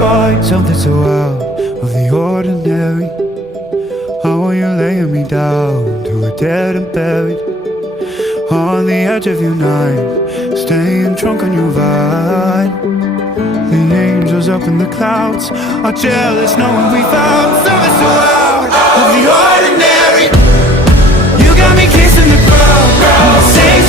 find something so out of the ordinary. How are you laying me down to a dead and buried on the edge of your night, staying drunk on your vine. The angels up in the clouds are jealous knowing we found something so out of the ordinary. You got me kissing the ground, saying